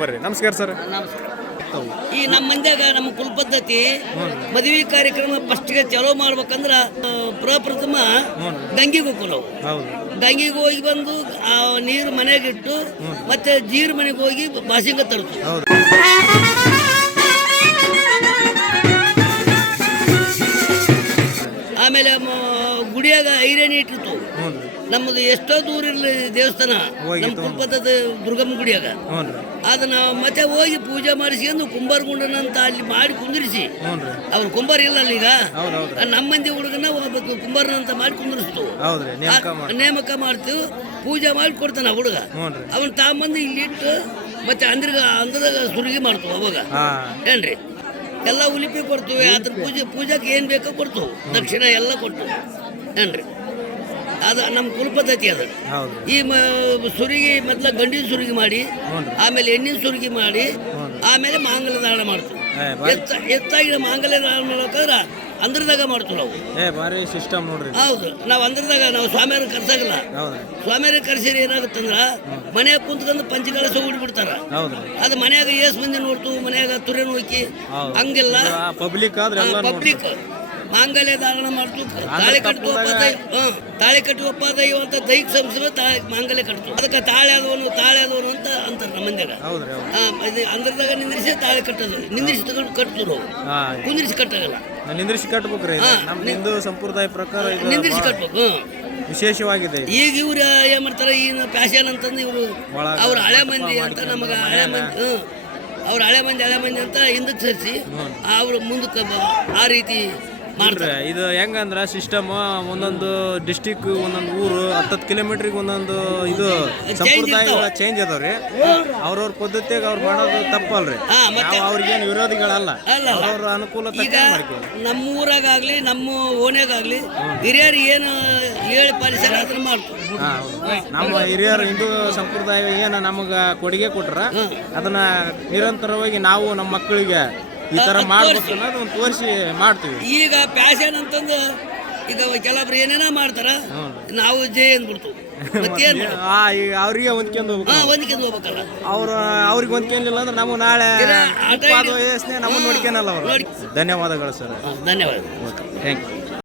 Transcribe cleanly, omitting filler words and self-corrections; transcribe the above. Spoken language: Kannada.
ಬರ್ರಿ ನಮಸ್ಕಾರ ಸರ್. ನಮಸ್ಕಾರ. ಈ ನಮ್ಮ ಮಂದ್ಯಾಗ ನಮ್ಮ ಕುಲ ಪದ್ಧತಿ ಮದುವೆ ಕಾರ್ಯಕ್ರಮ ಫಸ್ಟ್ಗೆ ಚಾಲೂ ಮಾಡ್ಬೇಕಂದ್ರ ಪ್ರಪ್ರಥಮ ಗಂಗಿಗೆ ಹೋಗ್ತೀವಿ ನಾವು. ಗಂಗಿಗೆ ಹೋಗಿ ಬಂದು ಆ ನೀರು ಮನೆಗಿಟ್ಟು ಮತ್ತೆ ಜೀರ್ ಮನೆಗೆ ಹೋಗಿ ಬಾಸಿಂಗ ತರ್ತೀವಿ. ಆಮೇಲೆ ಗುಡಿಯಾಗ ಐರಣಿ ಇಟ್ಟಿರ್ತು. ನಮ್ಮದು ಎಷ್ಟೋ ದೂರ ಇರಲಿ ದೇವಸ್ಥಾನ ನಮ್ಮ ಕುಲಪದ್ಧತಿ ದುರ್ಗಮ್ಮ ಗುಡಿಯಾಗ ಅದನ್ನ ಮತ್ತೆ ಹೋಗಿ ಪೂಜೆ ಮಾಡಿಸ್ಕೊಂಡು ಕುಂಬಾರ ಗುಂಡನಂತ ಅಲ್ಲಿ ಮಾಡಿ ಕುಂದಿರಿಸಿ. ಅವ್ರು ಕುಂಬಾರ ಇಲ್ಲ ಅಲ್ಲಿ ಈಗ ನಮ್ಮ ಮಂದಿ ಹುಡುಗನ ಹೋಗ್ಬೇಕು ಕುಂಬಾರನಂತ ಮಾಡಿ ಕುಂದಿರಿಸ್ತು. ನೇಮಕ ಮಾಡ್ತೀವಿ, ಪೂಜೆ ಮಾಡಿ ಕೊಡ್ತಾನ ಹುಡುಗ. ಅವನ್ ತಾಂಬಂದು ಇಲ್ಲಿ ಇಟ್ಟು ಮತ್ತೆ ಅಂದ್ರದಾಗ ಸುರುಗಿ ಮಾಡ್ತೀವಿ. ಅವಾಗ ಏನ್ರಿ ಎಲ್ಲ ಉಲಿಪಿ ಕೊಡ್ತೀವಿ. ಅದ್ರ ಪೂಜೆಗೆ ಏನು ಬೇಕೋ ಕೊಡ್ತೀವಿ, ದಕ್ಷಿಣ ಎಲ್ಲ ಕೊಟ್ಟು ಏನ್ರಿ. ಅದು ನಮ್ಮ ಕುಲ ಪದ್ಧತಿ. ಅದು ಈ ಸುರುಗಿ ಮೊದಲ ಗಂಡಿನ ಸುರುಗಿ ಮಾಡಿ ಆಮೇಲೆ ಹೆಣ್ಣಿನ ಸುರುಗಿ ಮಾಡಿ ಆಮೇಲೆ ಮಾಂಗಲ್ಯ ಧಾರಣ ಮಾಡ್ತೀವಿ. ಎತ್ತಾಗಿ ಮಾಂಗಲ್ಯ ಧಾರಣ ಮಾಡ್ಬೇಕಾದ್ರೆ ಅಂದ್ರದಾಗ ಮಾಡ್ತೀವಿ ನಾವು. ಸಿಸ್ಟಮ್ ನೋಡ್ರಿ. ಹೌದು, ನಾವು ಅಂದ್ರದಾಗ ನಾವು ಸ್ವಾಮಿಯವ್ರನ್ನ ಕರ್ಸಾಗಿಲ್ಲ. ಸ್ವಾಮಿಯವ್ರ ಕರ್ಸಿರಿ ಏನಾಗುತ್ತಂದ್ರ ಮನ್ಯಾಗ ಕುಂತ್ಕೊಂಡು ಪಂಚಕಳಸ ಹೂಡ್ಬಿಡ್ತಾರ. ಅದು ಮನ್ಯಾಗ ಏಸ್ ಮಂದಿ ನೋಡ್ತು, ಮನ್ಯಾಗ ತುರೇನು ಹೋಗಿ ಹಂಗೆಲ್ಲ ಪಬ್ಲಿಕ್ ಮಾಂಗಲ್ಯ ಧಾರಣ ಮಾಡ್ತು. ತಾಳಿ ಕಟ್ಟುವಪ್ಪ ದೈವ ಅಂತ ದೈಹಿಕ ಸಂಸ್ಥೆ ಮಾಂಗಲ್ಯ ಕಟ್ತು. ಅದಕ್ಕೆ ತಾಳೆ ಆದವನು ಅಂತ ಅಂತಾರೆ ನಮ್ಮ ಮಂದ್ಯಾಗ. ಅಂದ್ರದಾಗ ನಿಂದ್ರಿಸಿ ತಾಳಿ ಕಟ್ಟೋದು, ನಿಂದ್ರಿಸಿ ತಗೊಂಡು ಕಟ್ತು. ಕುಂದ್ರಿಸಿ ಕಟ್ಟಾಗಲ್ಲ, ನಿಂದ್ರಿಸಿ ಕಟ್ಬೇಕ್ರಿ. ನಮ್ಮ ಹಿಂದೂ ಸಂಪ್ರದಾಯ ಪ್ರಕಾರ ನಿಂದ್ರಿಸಿ ಕಟ್ಬೇಕು. ವಿಶೇಷವಾಗಿದೆ. ಈಗ ಇವ್ರು ಏನ್ ಮಾಡ್ತಾರೆ, ಈ ಪ್ಯಾಶನ್ ಅಂತಂದು ಇವರು ಅವ್ರ ಹಳೆ ಮಂದಿ ಅಂತ ನಮಗ ಹಳೆ ಮಂದಿ ಅವ್ರ ಹಳೆ ಮಂದಿ ಅಂತ ಹಿಂದಕ್ಕೆ ಸೇರಿಸಿ ಅವ್ರು ಮುಂದಕ್ಕೆ ಆ ರೀತಿ ಮಾಡ್ತಾರೆ. ಇದು ಹೆಂಗಂದ್ರ ಸಿಸ್ಟಮ್ ಒಂದೊಂದು ಡಿಸ್ಟಿಕ್ ಒಂದೊಂದು ಊರು 10 ಕಿಲೋಮೀಟರ್ಗೆ ಒಂದೊಂದು ಇದು ಸಂಪ್ರದಾಯಗಳ ಚೇಂಜ್ ಅದಾವ್ರಿ. ಅವ್ರವ್ರ ಪದ್ಧತಿಯಾಗ ಅವ್ರು ಮಾಡೋದು ತಪ್ಪಲ್ರಿ. ಅವ್ರಿಗೇನು ವಿರೋಧಿಗಳಲ್ಲ, ಅವ್ರ ಅನುಕೂಲತೆ. ನಮ್ಮ ಊರಾಗಲಿ ನಮ್ಮ ಓಣ್ಯಾಗಲಿ ಹಿರಿಯರು ಏನು ಹೇಳಿ ಪಾಲಿಸ್ಯಾರ ಅದನ್ನ ಮಾಡ್ತೀವಿ. ನಮ್ಮ ಹಿರಿಯರು ಹಿಂದೂ ಸಂಪ್ರದಾಯ ಏನು ನಮಗೆ ಕೊಡುಗೆ ಕೊಟ್ರ ಅದನ್ನ ನಿರಂತರವಾಗಿ ನಾವು ನಮ್ಮ ಮಕ್ಕಳಿಗೆ ಈ ತರ ಮಾಡ್ಬೇಕು ಅನ್ನೋದು ಒಂದು ತೋರಿಸಿ ಮಾಡ್ತೀವಿ. ಈಗ ಪ್ಯಾಶನ್ ಅಂತಂದು ಈಗ ಕೆಲವೊಬ್ರು ಏನೇನ ಮಾಡ್ತಾರ, ನಾವು ಜೈ ಅಂದ್ಬಿಡ್ತೀವಿ. ಅವ್ರಿಗೆ ಹೊಂದ್ಕೊಂಡು ಹೋಗ್ಬೇಕಲ್ಲ. ಅವ್ರಿಗೆ ಹೊಂದ್ಕೊಂಡಿಲ್ಲ ಅಂದ್ರೆ ನಮಗೆ ನಾಳೆ ನಮ್ಮನ್ನು ನೋಡ್ಕೊಳಲ್ಲ ಅವರು. ಧನ್ಯವಾದ. Thank you.